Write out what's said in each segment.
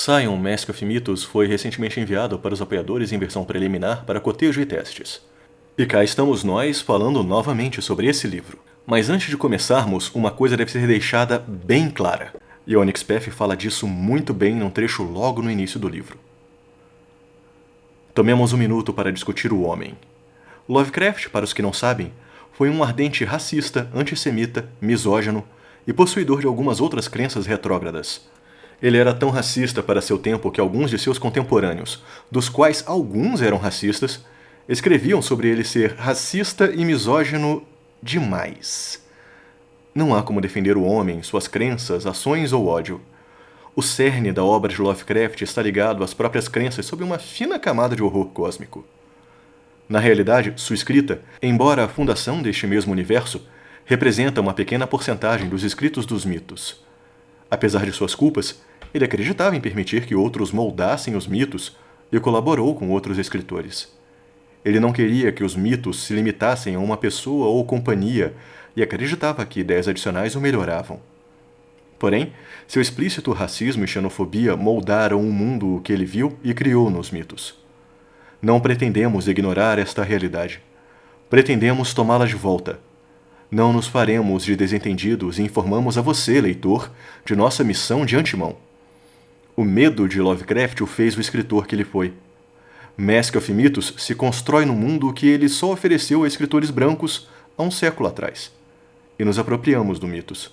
Scion Mask of Mythos foi recentemente enviado para os apoiadores em versão preliminar para cotejo e testes. E cá estamos nós falando novamente sobre esse livro. Mas antes de começarmos, uma coisa deve ser deixada bem clara. E Onyx Path fala disso muito bem num trecho logo no início do livro. Tomemos um minuto para discutir o homem. Lovecraft, para os que não sabem, foi um ardente racista, antissemita, misógino e possuidor de algumas outras crenças retrógradas. Ele era tão racista para seu tempo que alguns de seus contemporâneos, dos quais alguns eram racistas, escreviam sobre ele ser racista e misógino demais. Não há como defender o homem, suas crenças, ações ou ódio. O cerne da obra de Lovecraft está ligado às próprias crenças sob uma fina camada de horror cósmico. Na realidade, sua escrita, embora a fundação deste mesmo universo, representa uma pequena porcentagem dos escritos dos mitos. Apesar de suas culpas, ele acreditava em permitir que outros moldassem os mitos e colaborou com outros escritores. Ele não queria que os mitos se limitassem a uma pessoa ou companhia e acreditava que ideias adicionais o melhoravam. Porém, seu explícito racismo e xenofobia moldaram o mundo que ele viu e criou nos mitos. Não pretendemos ignorar esta realidade. Pretendemos tomá-la de volta. Não nos faremos de desentendidos e informamos a você, leitor, de nossa missão de antemão. O medo de Lovecraft o fez o escritor que ele foi. Mask of Mythos se constrói no mundo que ele só ofereceu a escritores brancos há um século atrás. E nos apropriamos do mitos.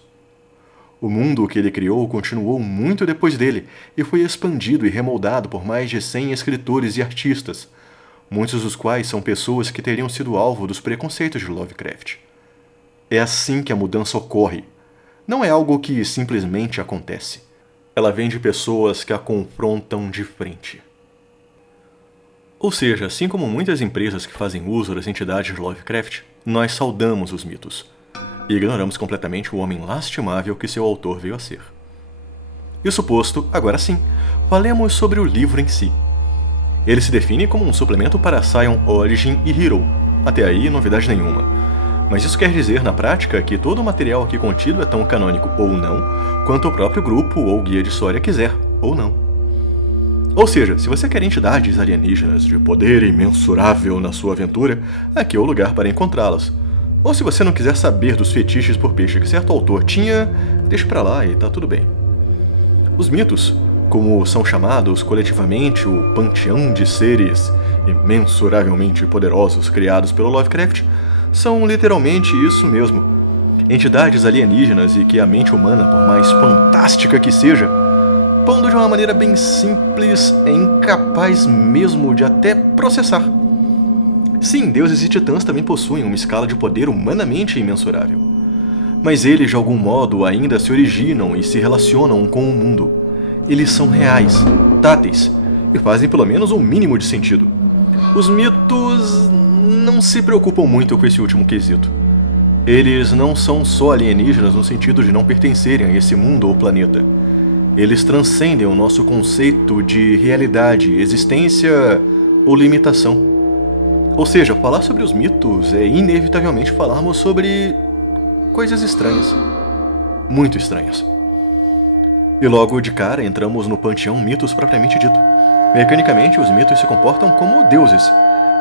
O mundo que ele criou continuou muito depois dele e foi expandido e remoldado por mais de 100 escritores e artistas, muitos dos quais são pessoas que teriam sido alvo dos preconceitos de Lovecraft. É assim que a mudança ocorre. Não é algo que simplesmente acontece. Ela vem de pessoas que a confrontam de frente. Ou seja, assim como muitas empresas que fazem uso das entidades de Lovecraft, nós saudamos os mitos e ignoramos completamente o homem lastimável que seu autor veio a ser. Isso posto, agora sim, falemos sobre o livro em si. Ele se define como um suplemento para Scion Origin e Hero. Até aí, novidade nenhuma. Mas isso quer dizer, na prática, que todo o material aqui contido é tão canônico ou não, quanto o próprio grupo ou guia de história quiser, ou não. Ou seja, se você quer entidades alienígenas de poder imensurável na sua aventura, aqui é o lugar para encontrá-las. Ou se você não quiser saber dos fetiches por peixe que certo autor tinha, deixe pra lá e tá tudo bem. Os mitos, como são chamados coletivamente o panteão de seres imensuravelmente poderosos criados pelo Lovecraft, são literalmente isso mesmo. Entidades alienígenas e que a mente humana, por mais fantástica que seja, pondo de uma maneira bem simples, é incapaz mesmo de até processar. Sim, deuses e titãs também possuem uma escala de poder humanamente imensurável. Mas eles, de algum modo, ainda se originam e se relacionam com o mundo. Eles são reais, táteis, e fazem pelo menos um mínimo de sentido. Os mitos não se preocupam muito com esse último quesito. Eles não são só alienígenas no sentido de não pertencerem a esse mundo ou planeta. Eles transcendem o nosso conceito de realidade, existência ou limitação. Ou seja, falar sobre os mitos é inevitavelmente falarmos sobre coisas estranhas. Muito estranhas. E logo de cara entramos no panteão mitos propriamente dito. Mecanicamente, os mitos se comportam como deuses.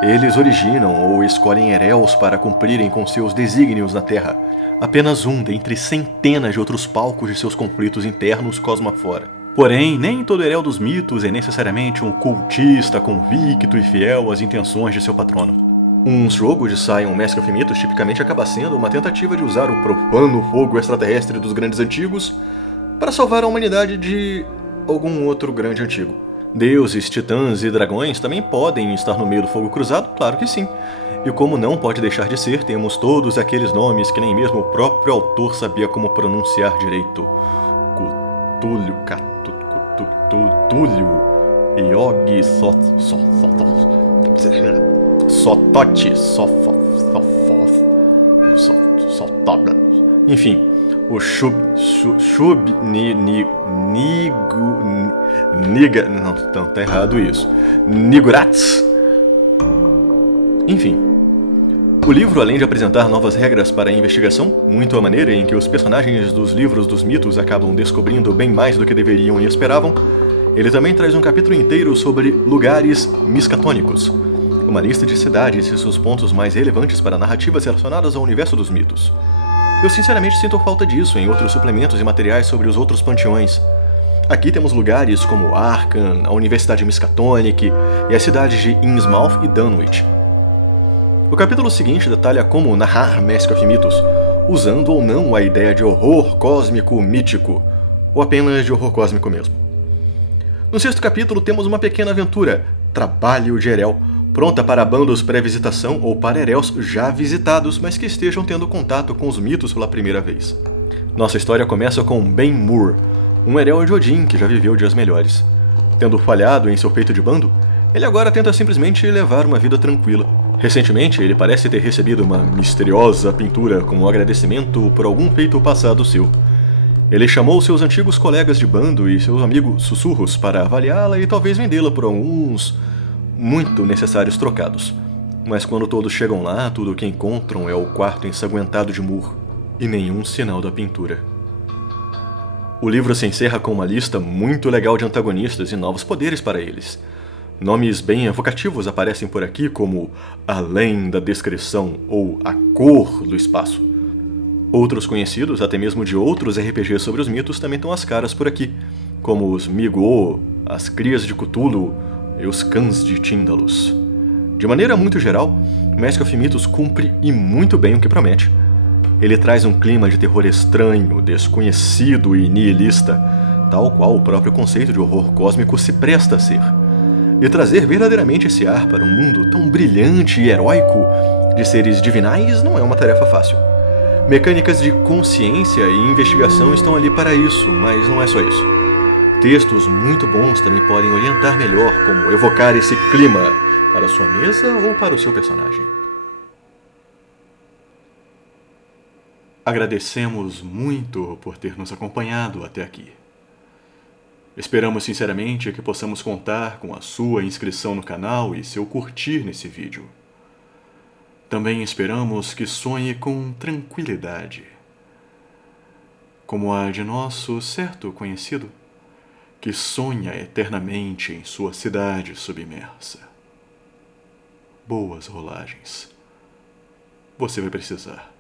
Eles originam ou escolhem Erels para cumprirem com seus desígnios na Terra. Apenas um dentre centenas de outros palcos de seus conflitos internos cosmo afora. Porém, nem todo Erel dos mitos é necessariamente um cultista convicto e fiel às intenções de seu patrono. Um jogo de Scion Mask of Mythos tipicamente acaba sendo uma tentativa de usar o profano fogo extraterrestre dos grandes antigos para salvar a humanidade de algum outro grande antigo. Deuses, titãs e dragões também podem estar no meio do fogo cruzado? Claro que sim. E como não pode deixar de ser, temos todos aqueles nomes que nem mesmo o próprio autor sabia como pronunciar direito. Cthulhu, Cthulhu, Yogi, Sotote, enfim, o não, tá errado isso. Nigurats. Enfim. O livro, além de apresentar novas regras para a investigação, muito à maneira em que os personagens dos livros dos mitos acabam descobrindo bem mais do que deveriam e esperavam, Ele também traz um capítulo inteiro sobre lugares miskatônicos, uma lista de cidades e seus pontos mais relevantes para narrativas relacionadas ao universo dos mitos. Eu sinceramente sinto falta disso em outros suplementos e materiais sobre os outros panteões. Aqui temos lugares como Arkham, a Universidade Miskatonic e as cidades de Innsmouth e Dunwich. O capítulo seguinte detalha como narrar Mask of Mythos, usando ou não a ideia de horror cósmico mítico, ou apenas de horror cósmico mesmo. No sexto capítulo temos uma pequena aventura, Trabalho de Erel, pronta para bandos pré-visitação ou para Erels já visitados, mas que estejam tendo contato com os mitos pela primeira vez. Nossa história começa com Ben Moore, um Erel de Odin que já viveu dias melhores. Tendo falhado em seu feito de bando, ele agora tenta simplesmente levar uma vida tranquila. Recentemente, ele parece ter recebido uma misteriosa pintura como agradecimento por algum feito passado seu. Ele chamou seus antigos colegas de bando e seus amigos sussurros para avaliá-la e talvez vendê-la por alguns muito necessários trocados. Mas quando todos chegam lá, tudo o que encontram é o quarto ensanguentado de Moore e nenhum sinal da pintura. O livro se encerra com uma lista muito legal de antagonistas e novos poderes para eles. Nomes bem evocativos aparecem por aqui, como Além da Descrição ou A Cor do Espaço. Outros conhecidos, até mesmo de outros RPGs sobre os mitos, também estão às caras por aqui, como os Migo, as Crias de Cthulhu e os Cães de Tyndalos. De maneira muito geral, Mask of Mythos cumpre e muito bem o que promete. Ele traz um clima de terror estranho, desconhecido e nihilista, tal qual o próprio conceito de horror cósmico se presta a ser. E trazer verdadeiramente esse ar para um mundo tão brilhante e heróico de seres divinais não é uma tarefa fácil. Mecânicas de consciência e investigação estão ali para isso, mas não é só isso. Textos muito bons também podem orientar melhor como evocar esse clima para a sua mesa ou para o seu personagem. Agradecemos muito por ter nos acompanhado até aqui. Esperamos sinceramente que possamos contar com a sua inscrição no canal e seu curtir nesse vídeo. Também esperamos que sonhe com tranquilidade, como a de nosso certo conhecido, que sonha eternamente em sua cidade submersa. Boas rolagens. Você vai precisar.